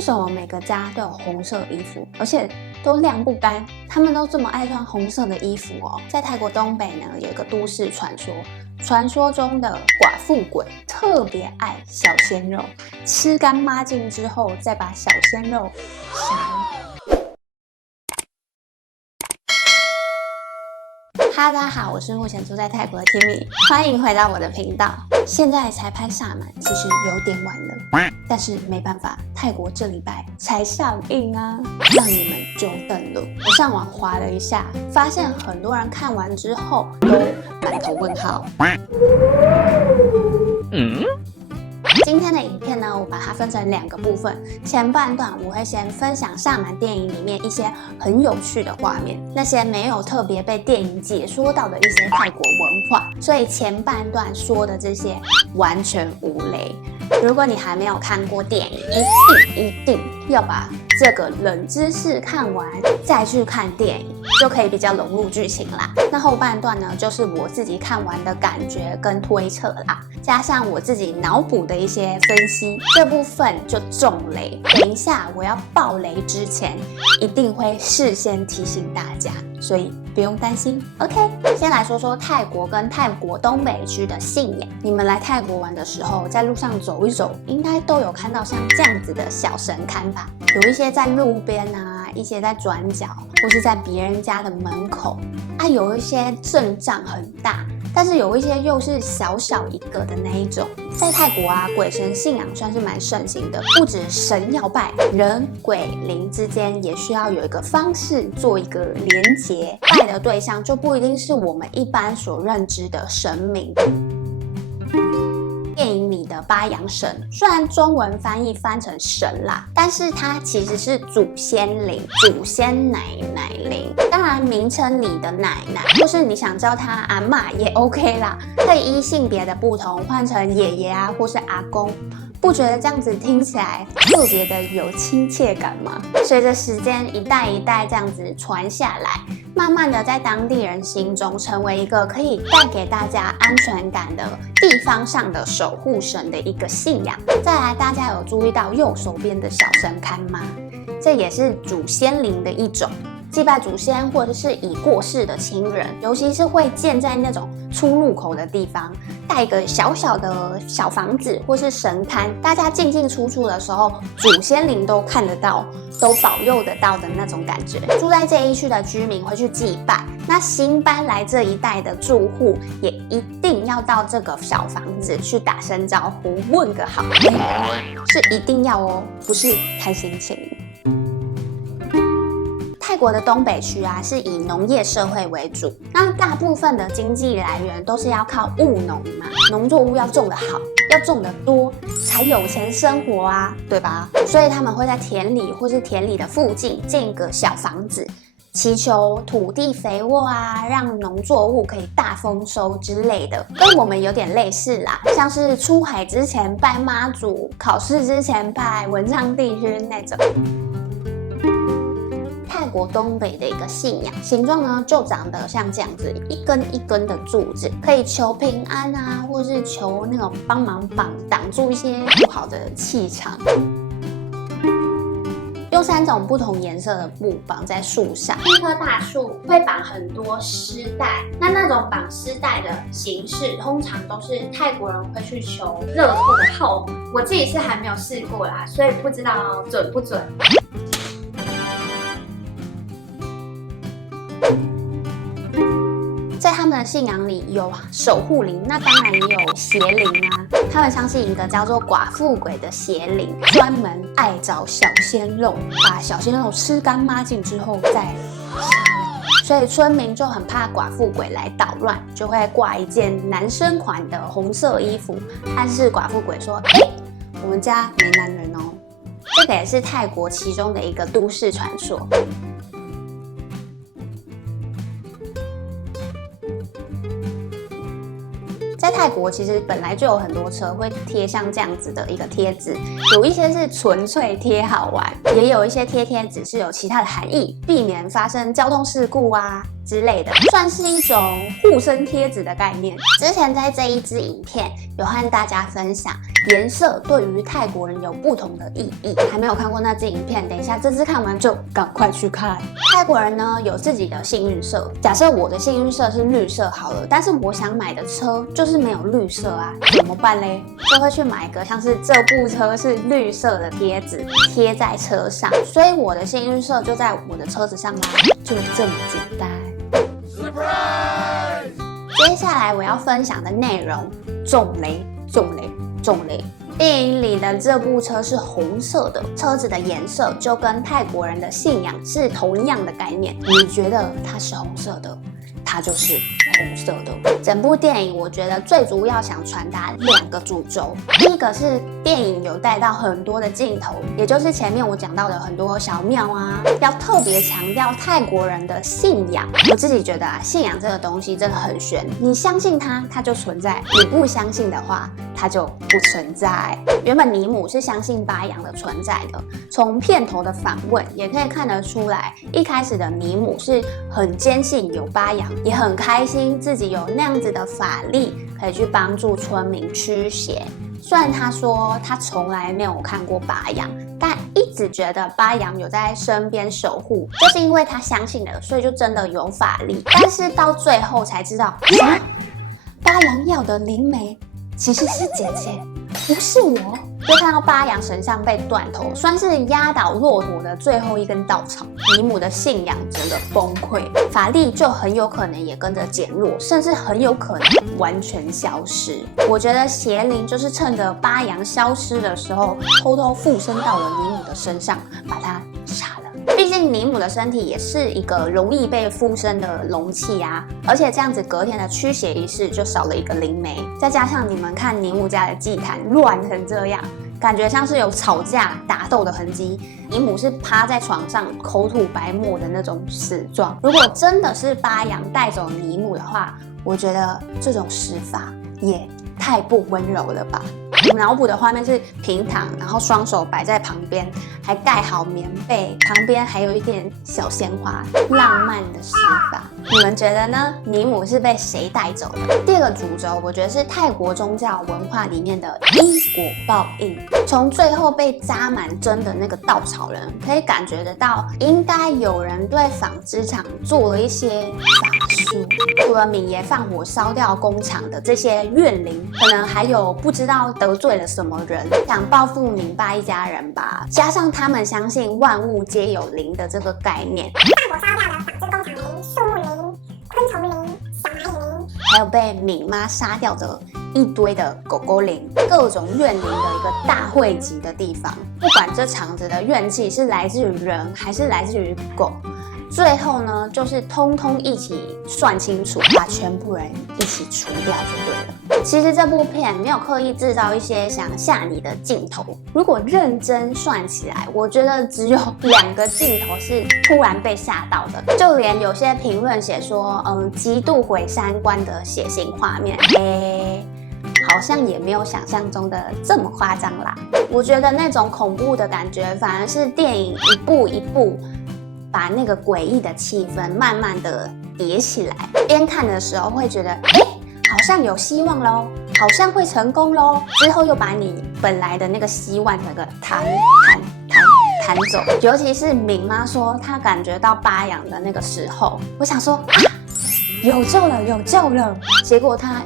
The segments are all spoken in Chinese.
为什么每个家都有红色衣服，而且都晾不干？他们都这么爱穿红色的衣服哦。在泰国东北呢，有一个都市传说，传说中的寡妇鬼特别爱小鲜肉，吃干抹净之后再把小鲜肉杀了。哈，大家好，我是目前住在泰国的 Timmy， 欢迎回到我的频道。现在才拍萨满，其实有点晚了，但是没办法，泰国这礼拜才上映啊，让你们久等了。我上网滑了一下，发现很多人看完之后都满头问号。今天的影片呢，我把它分成2个部分。前半段我会先分享萨满电影里面一些很有趣的画面，那些没有特别被电影解说到的一些泰国文化，所以前半段说的这些完全无雷。如果你还没有看过电影，一定要把这个冷知识看完再去看电影，就可以比较融入剧情啦。那后半段呢，就是我自己看完的感觉跟推测啦，加上我自己脑补的一些分析，这部分就中雷。等一下我要爆雷之前，一定会事先提醒大家，所以不用担心。OK， 先来说说泰国跟泰国东北区的信仰。你们来泰国玩的时候，在路上走一走，应该都有看到像这样子的小神龛吧？有一些在路边啊，一些在转角，或是在别人家的门口啊，有一些阵仗很大，但是有一些又是小小一个的那一种。在泰国啊，鬼神信仰算是蛮盛行的，不止神要拜，人鬼灵之间也需要有一个方式做一个连结，拜的对象就不一定是我们一般所认知的神明。电影里的八阳神，虽然中文翻译翻成神啦，但是它其实是祖先灵、祖先奶奶灵。当然，名称里的奶奶，或是你想叫它阿嬷也 OK 啦，可以依性别的不同换成爷爷啊，或是阿公。不觉得这样子听起来特别的有亲切感吗？随着时间一代一代这样子传下来，慢慢的在当地人心中成为一个可以带给大家安全感的地方上的守护神的一个信仰。再来，大家有注意到右手边的小神龛吗？这也是祖先灵的一种。祭拜祖先或者是已过世的亲人，尤其是会建在那种出入口的地方，盖一个小小的小房子或是神龛，大家进进出出的时候，祖先灵都看得到，都保佑得到的那种感觉。住在这一区的居民会去祭拜，那新搬来这一带的住户也一定要到这个小房子去打声招呼，问个好，是一定要哦，不是看心情。泰国的东北区啊，是以农业社会为主，那大部分的经济来源都是要靠务农嘛，农作物要种得好，要种得多，才有钱生活啊，对吧？所以他们会在田里或是田里的附近建一个小房子，祈求土地肥沃啊，让农作物可以大丰收之类的，跟我们有点类似啦，像是出海之前拜妈祖，考试之前拜文昌帝君那种。泰国东北的一个信仰，形状呢就长得像这样子，一根一根的柱子，可以求平安啊，或是求那种帮忙挡住一些不好的气场。用3种不同颜色的布绑在树上，一棵大树会绑很多丝带，那种绑丝带的形式，通常都是泰国人会去求乐透的号码。我自己是还没有试过啦，所以不知道准不准。在他们的信仰里有守护灵，那当然也有邪灵啊。他们相信一个叫做寡妇鬼的邪灵，专门爱找小鲜肉，把小鲜肉吃干抹净之后再杀了。所以村民就很怕寡妇鬼来捣乱，就会挂一件男生款的红色衣服，暗示寡妇鬼说：“我们家没男人哦。”这个也是泰国其中的一个都市传说。在泰国其实本来就有很多车会贴像这样子的一个贴纸，有一些是纯粹贴好玩，也有一些贴纸是有其他的含义，避免发生交通事故啊、之类的，算是一种护身贴纸的概念。之前在这一支影片有和大家分享颜色对于泰国人有不同的意义，还没有看过那支影片，等一下这支看完就赶快去看。泰国人呢有自己的幸运色，假设我的幸运色是绿色好了，但是我想买的车就是没有绿色啊，怎么办嘞？就会去买一个像是这部车是绿色的贴纸贴在车上，所以我的幸运色就在我的车子上啦，就这么简单。Surprise! 接下来我要分享的内容，重雷。电影里的这部车是红色的，车子的颜色就跟泰国人的信仰是同样的概念。你觉得它是红色的，它就是红色的。整部电影我觉得最主要想传达2个主轴，第一个是电影有带到很多的镜头，也就是前面我讲到的很多小庙啊，要特别强调泰国人的信仰。我自己觉得啊，信仰这个东西真的很玄，你相信它，它就存在；你不相信的话，它就不存在。原本尼姆是相信巴扬的存在的，从片头的访问也可以看得出来，一开始的尼姆是很坚信有巴扬，也很开心自己有那样子的法力可以去帮助村民驱邪。虽然他说他从来没有看过巴扬，但一直觉得巴扬有在身边守护，就是因为他相信了，所以就真的有法力。但是到最后才知道，巴扬要的灵媒其实是姐姐，不是我。就看到巴扬神像被断头，算是压倒骆驼的最后一根稻草。尼姆的信仰整个崩溃，法力就很有可能也跟着减弱，甚至很有可能完全消失。我觉得邪灵就是趁着巴扬消失的时候，偷偷附身到了尼姆的身上，把他杀了。毕竟尼姆的身体也是一个容易被附身的容器啊，而且这样子隔天的驱邪仪式就少了一个灵媒，再加上你们看尼姆家的祭坛乱成这样，感觉像是有吵架打斗的痕迹。尼姆是趴在床上口吐白沫的那种死状。如果真的是巴扬带走尼姆的话，我觉得这种死法也太不温柔了吧。我脑补的画面是平躺，然后双手摆在旁边，还盖好棉被，旁边还有一点小鲜花，浪漫的死法。你们觉得呢？尼姆是被谁带走的？第二个主轴，我觉得是泰国宗教文化里面的因果报应。从最后被扎满针的那个稻草人，可以感觉得到，应该有人对纺织厂做了一些法术。除了米爷放火烧掉工厂的这些怨灵，可能还有不知道得罪了什么人，想报复敏巴一家人吧。加上他们相信万物皆有灵的这个概念，放火烧掉了纺织工厂灵、树木灵、昆虫灵、小蚂蚁灵，还有被敏妈杀掉的一堆的狗狗灵，各种怨灵的一个大汇集的地方。不管这场子的怨气是来自于人还是来自于狗，最后呢，就是通通一起算清楚，把全部人一起除掉就对了。其实这部片没有刻意制造一些想吓你的镜头，如果认真算起来，我觉得只有2个镜头是突然被吓到的。就连有些评论写说，极度毁3观的血腥画面，好像也没有想象中的这么夸张啦。我觉得那种恐怖的感觉，反而是电影一步一步把那个诡异的气氛慢慢的叠起来，边看的时候会觉得，好像有希望咯，好像会成功咯，之后又把你本来的那个希望那个弹走。尤其是敏妈说她感觉到巴扬的那个时候，我想说有救了，有救了，结果她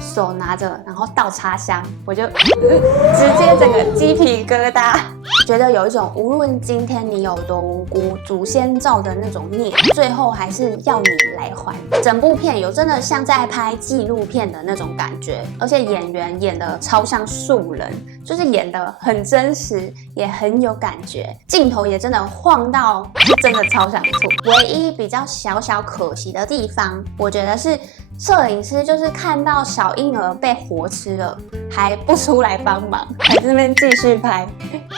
手拿着，然后倒插香，我就直接整个鸡皮疙瘩。觉得有一种无论今天你有多无辜，祖先造的那种孽，最后还是要你来还。整部片有真的像在拍纪录片的那种感觉，而且演员演的超像素人，就是演的很真实，也很有感觉，镜头也真的晃到真的超想吐。唯一比较小可惜的地方，我觉得是摄影师就是看到小婴儿被活吃了，还不出来帮忙，还在那边继续拍，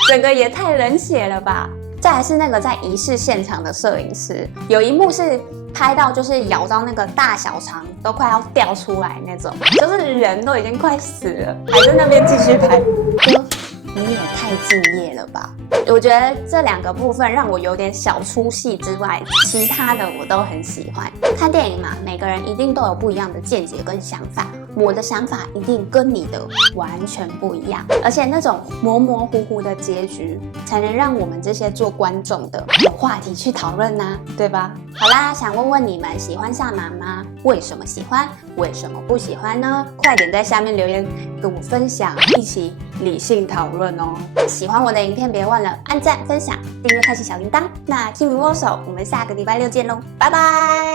整个也太冷血了吧。再来是那个在仪式现场的摄影师，有一幕是拍到就是咬到那个大小肠都快要掉出来那种，就是人都已经快死了，还在那边继续拍，你也太敬业了吧！我觉得这2个部分让我有点小出戏之外，其他的我都很喜欢。看电影嘛，每个人一定都有不一样的见解跟想法，我的想法一定跟你的完全不一样，而且那种模模糊糊的结局，才能让我们这些做观众的有话题去讨论啊，对吧？好啦，想问问你们喜欢萨满吗？为什么喜欢？为什么不喜欢呢？快点在下面留言跟我分享，一起理性讨论哦。喜欢我的影片，别忘了按赞、分享、订阅、开启小铃铛。那 Kimi 握手，我们下个礼拜6见喽，拜拜。